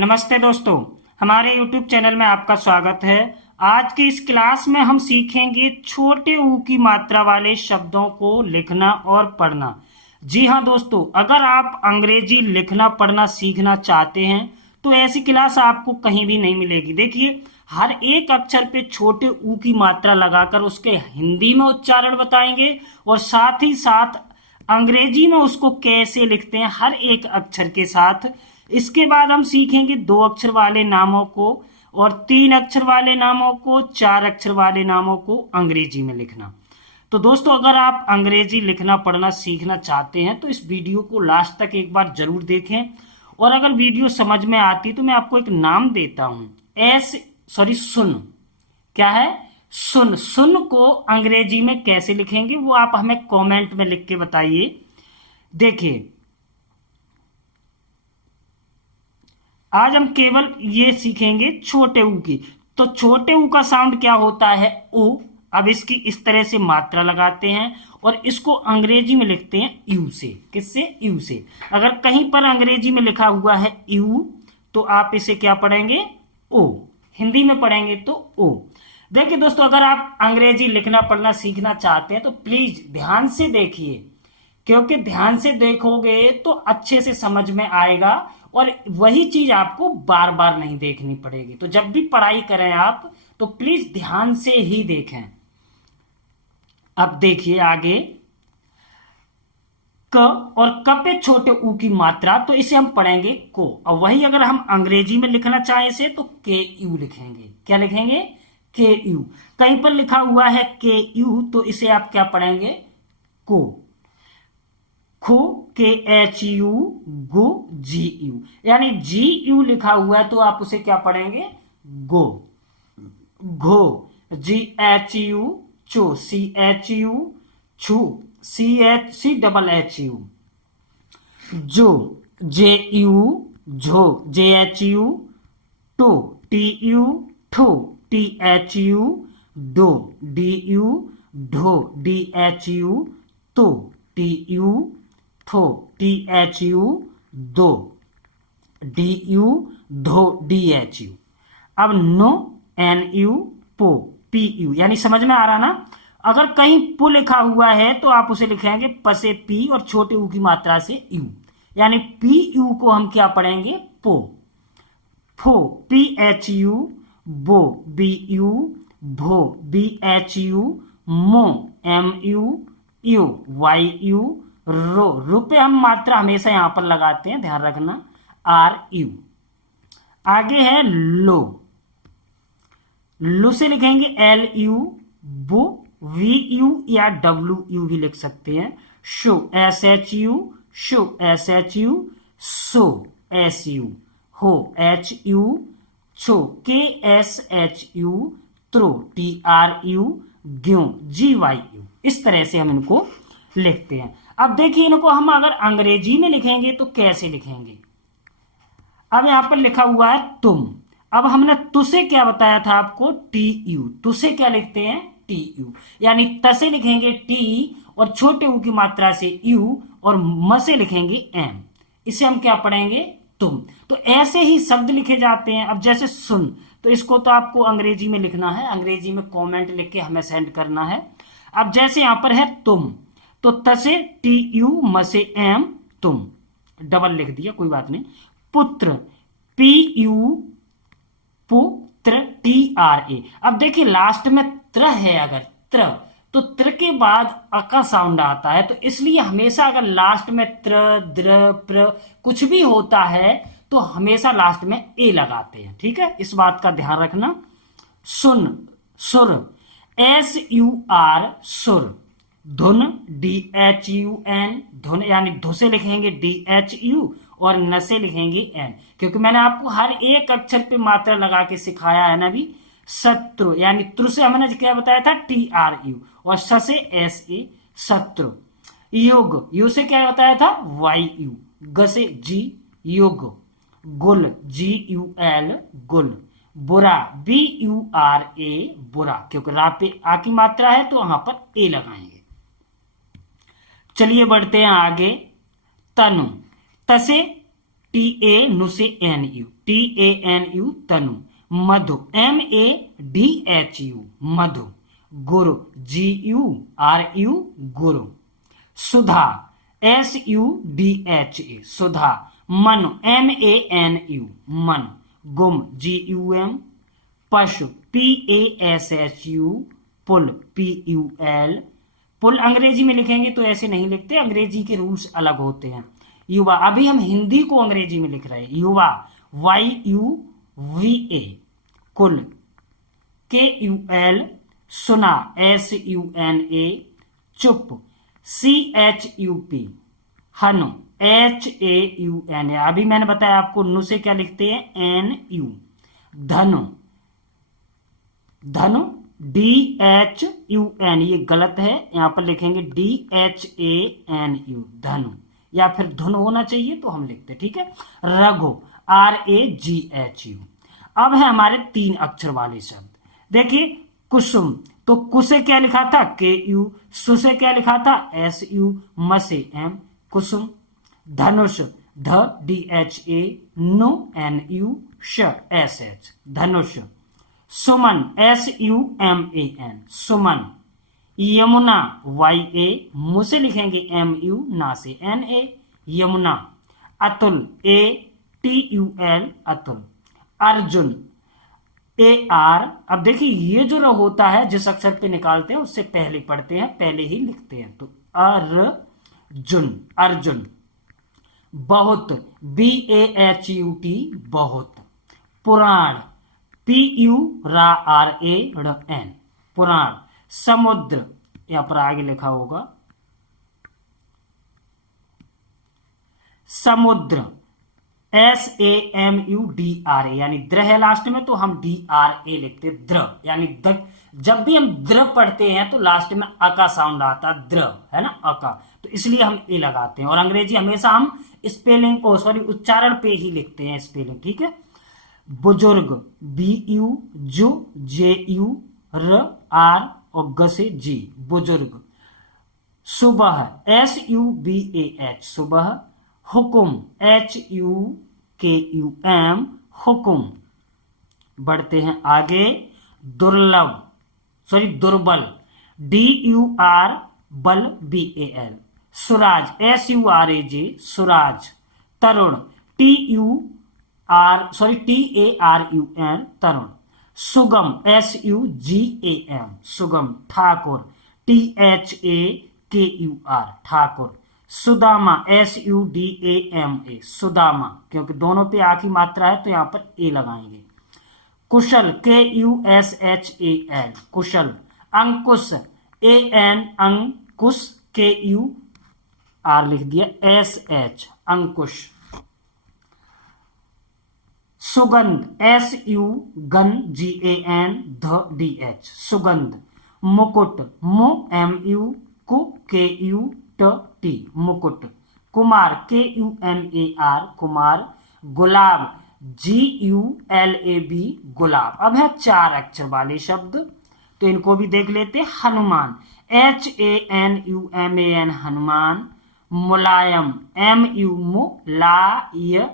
नमस्ते दोस्तों, हमारे YouTube चैनल में आपका स्वागत है। आज की इस क्लास में हम सीखेंगे छोटे ऊ की मात्रा वाले शब्दों को लिखना और पढ़ना। जी हाँ दोस्तों, अगर आप अंग्रेजी लिखना पढ़ना सीखना चाहते हैं तो ऐसी क्लास आपको कहीं भी नहीं मिलेगी। देखिए, हर एक अक्षर पे छोटे ऊ की मात्रा लगाकर उसके हिंदी में उच्चारण बताएंगे और साथ ही साथ अंग्रेजी में उसको कैसे लिखते हैं हर एक अक्षर के साथ। इसके बाद हम सीखेंगे 2 अक्षर वाले नामों को और 3 अक्षर वाले नामों को, 4 अक्षर वाले नामों को अंग्रेजी में लिखना। तो दोस्तों, अगर आप अंग्रेजी लिखना पढ़ना सीखना चाहते हैं तो इस वीडियो को लास्ट तक एक बार जरूर देखें। और अगर वीडियो समझ में आती तो मैं आपको एक नाम देता हूं। सुन। क्या है? सुन। सुन को अंग्रेजी में कैसे लिखेंगे वो आप हमें कमेंट में लिख के बताइए। देखिए, आज हम केवल ये सीखेंगे छोटे ऊ की। तो छोटे ऊ का साउंड क्या होता है? ओ। अब इसकी इस तरह से मात्रा लगाते हैं और इसको अंग्रेजी में लिखते हैं यू से। किससे? यू से। अगर कहीं पर अंग्रेजी में लिखा हुआ है यू तो आप इसे क्या पढ़ेंगे? ओ। हिंदी में पढ़ेंगे तो ओ। देखिए दोस्तों, अगर आप अंग्रेजी लिखना पढ़ना सीखना चाहते हैं तो प्लीज ध्यान से देखिए, क्योंकि ध्यान से देखोगे तो अच्छे से समझ में आएगा और वही चीज आपको बार बार नहीं देखनी पड़ेगी। तो जब भी पढ़ाई करें आप तो प्लीज ध्यान से ही देखें। अब देखिए आगे, क और क पे छोटे ऊ की मात्रा, तो इसे हम पढ़ेंगे को। और वही अगर हम अंग्रेजी में लिखना चाहें इसे तो के यू लिखेंगे। क्या लिखेंगे? के यू। कहीं पर लिखा हुआ है के यू तो इसे आप क्या पढ़ेंगे? को। खो, के एच यू, गो, जी यू। यानी जी यू लिखा हुआ है तो आप उसे क्या पढ़ेंगे? गो। घो, जी एच यू, चो, सी एच यू, छू, सी डबल एच यू। जो, जे यू, झो, जे एच यू। टो, टी यू, ठो, टी एच यू। डो, डी यू, ढो, डी एच यू। तो, टी यू, थो, टी एच यू। दो, डी यू, धो, डी एच यू। अब नो, एन यू, पो, पी यू। यानी समझ में आ रहा ना? अगर कहीं पु लिखा हुआ है तो आप उसे लिखेंगे प से पी और छोटे ऊ की मात्रा से यू। यानी पी यू को हम क्या पढ़ेंगे? पो। फो, पी एच यू, बो, बी यू, भो, बी एच यू। मो, एम यू, यू, वाई यू। रो, रू पे हम मात्रा हमेशा यहां पर लगाते हैं, ध्यान रखना, आर यू। आगे है लो। लो से लिखेंगे एल यू, बो, वी यू या डब्ल्यू यू भी लिख सकते हैं। शो, एस एच यू, शो, एस एच यू। सो, एस यू। हो, एच यू। छो, के एस एच यू। त्रो, टी आर यू। ग्यो, जी वाई यू। इस तरह से हम इनको लिखते हैं। अब देखिए, इनको हम अगर अंग्रेजी में लिखेंगे तो कैसे लिखेंगे? अब यहां पर लिखा हुआ है तुम। अब हमने तुसे क्या बताया था आपको? T U. तुसे क्या लिखते हैं? T U. यानी तसे लिखेंगे टी और छोटे ऊ की मात्रा से यू और म से लिखेंगे एम। इसे हम क्या पढ़ेंगे? तुम। तो ऐसे ही शब्द लिखे जाते हैं। अब जैसे सुन, तो इसको तो आपको अंग्रेजी में लिखना है, अंग्रेजी में कमेंट लिख के हमें सेंड करना है। अब जैसे यहां पर है तुम, तो तसे टी यू, म से एम, तुम। डबल लिख दिया, कोई बात नहीं। पुत्र, पी यू, पुत्र, टी आर ए। अब देखिए लास्ट में त्र है, अगर त्र तो त्र के बाद अ का साउंड आता है, तो इसलिए हमेशा अगर लास्ट में त्र, द्र, प्र कुछ भी होता है तो हमेशा लास्ट में ए लगाते हैं। ठीक है, इस बात का ध्यान रखना। सुन, सुर, एस यू आर, सुर। धुन, डी एच यू एन, धुन। यानी धु से लिखेंगे डी एच यू और न से लिखेंगे एन, क्योंकि मैंने आपको हर एक अक्षर पे मात्रा लगा के सिखाया है ना भी। शत्रु, यानी त्रु से हमने क्या बताया था? टी आर यू और स से एस ए, शत्रु। युग, यू से क्या बताया था? Why you. ग से जी, युग। गुल, जी यू एल, गुल। बुरा, बी यू आर ए, बुरा, क्योंकि रा पे आ की मात्रा है तो वहां पर ए लगाएंगे। चलिए बढ़ते हैं आगे। तनु, तसे नु से NU, TANU तनु, मधु MADHU मधु, गुरु GURU गुरु, सुधा SUDHA सुधा, मनु MANU मन, गुम GUM, पशु PASHU पुल PUL, पुल अंग्रेजी में लिखेंगे तो ऐसे नहीं लिखते, अंग्रेजी के रूल्स अलग होते हैं। युवा, अभी हम हिंदी को अंग्रेजी में लिख रहे हैं, युवा YUVA, कुल KUL, सुना SUNA, चुप CHUP, हनु HAUNA, अभी मैंने बताया आपको नु से क्या लिखते हैं NU, धनु धनु DHUN, ये गलत है, यहां पर लिखेंगे DHANU धनु, या फिर धुन होना चाहिए तो हम लिखते, ठीक है। रघु RAGHU। अब है हमारे 3 अक्षर वाले शब्द, देखिए कुसुम, तो कुसे क्या लिखा था KU, सु से क्या लिखा था SU, म से M कुसुम, धनुष ध DHA, नु NU, श SH धनुष, सुमन SUMAN सुमन, यमुना YA, मु से लिखेंगे MU, ना से NA Yamuna, Atul ATUL Atul, Arjun AR। अब देखिए ये जो होता है जिस अक्षर पे निकालते हैं उससे पहले पढ़ते हैं, पहले ही लिखते हैं, तो अर्जुन अर्जुन, बहुत BAHUT बहुत, पुराण PURAN पुराण, समुद्र यहां पर आगे लिखा होगा समुद्र SAMUDRA, यानी द्र है लास्ट में तो हम DRA लिखते, द्र यानी जब भी हम द्र पढ़ते हैं तो लास्ट में अ का साउंड आता, द्र है ना, अ का, तो इसलिए हम ए लगाते हैं। और अंग्रेजी हमेशा हम स्पेलिंग को उच्चारण पे ही लिखते हैं स्पेलिंग, ठीक है। बुजुर्ग BU, जु JU, R और ग से जी बुजुर्ग, सुबह SUBAH सुबह, हुकुम HUKUM हुकुम। बढ़ते हैं आगे, दुर्बल DUR बल BAL, सुराज SURAJ सुराज, तरुण TARUN तरुण, सुगम SUGAM सुगम, ठाकुर THAKUR ठाकुर, सुदामा SUDAMA सुदामा, क्योंकि दोनों पे आ की मात्रा है तो यहां पर ए लगाएंगे। कुशल KUSHAL Kusal, Ankush AN Ankush, KUR लिख दिया SH अंकुश, सुगंध SU गन GAN DH सुगंध, मुकुट MU KUT मुकुट, कुमार KUMAR कुमार, गुलाब GULAB गुलाब। अब है 4 अक्षर वाले शब्द, तो इनको भी देख लेते। हनुमान HANUMAN हनुमान, मुलायम MU LAYAM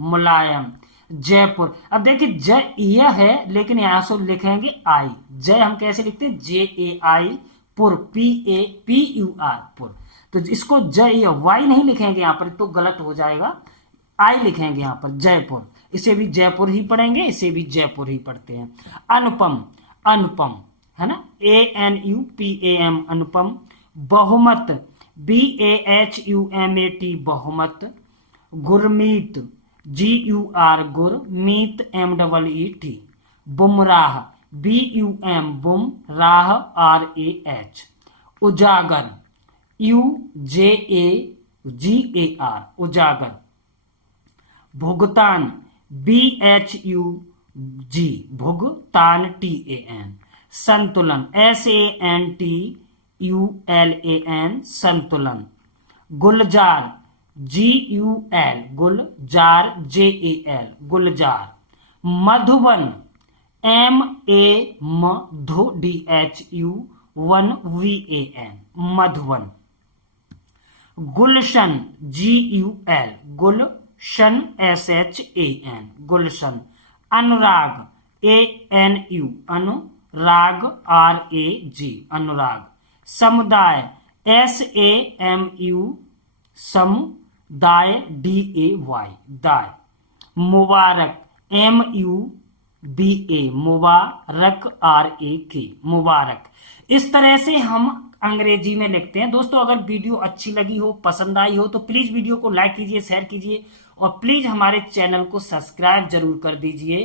मुलायम, जयपुर। अब देखिए जय है लेकिन यहां से लिखेंगे आई, जय हम कैसे लिखते हैं JAI, पुर PAPUR पुर, तो इसको जय वाई नहीं लिखेंगे यहां पर तो गलत हो जाएगा, आई लिखेंगे यहां पर जयपुर। इसे भी जयपुर ही पढ़ेंगे, इसे भी जयपुर ही पढ़ते हैं। अनुपम अनुपम है ना, ANUPAM अनुपम, बहुमत BAHUMAT बहुमत, गुरमीत GUR गुर, मीत MEET, बुमराह BUM बुम, राह RAH, उजागर UJAGAR उजागर, भुगतान BHUG भुगतान TAN, संतुलन SANTULAN संतुलन, गुलजार GUL गुलजार JAL गुलजार, मधुबन MAMDHU1VAN मधुबन, गुलशन GUL, गुलशन SHAN, गुलशन। अनुराग ANU, अनुराग RAG, अनुराग। समुदाय SAMU, समुदाय DAY, दाय। मुबारक MUBA, मुबारक RAK, मुबारक। इस तरह से हम अंग्रेजी में लिखते हैं। दोस्तों अगर वीडियो अच्छी लगी हो, पसंद आई हो, तो प्लीज वीडियो को लाइक कीजिए, शेयर कीजिए और प्लीज हमारे चैनल को सब्सक्राइब जरूर कर दीजिए।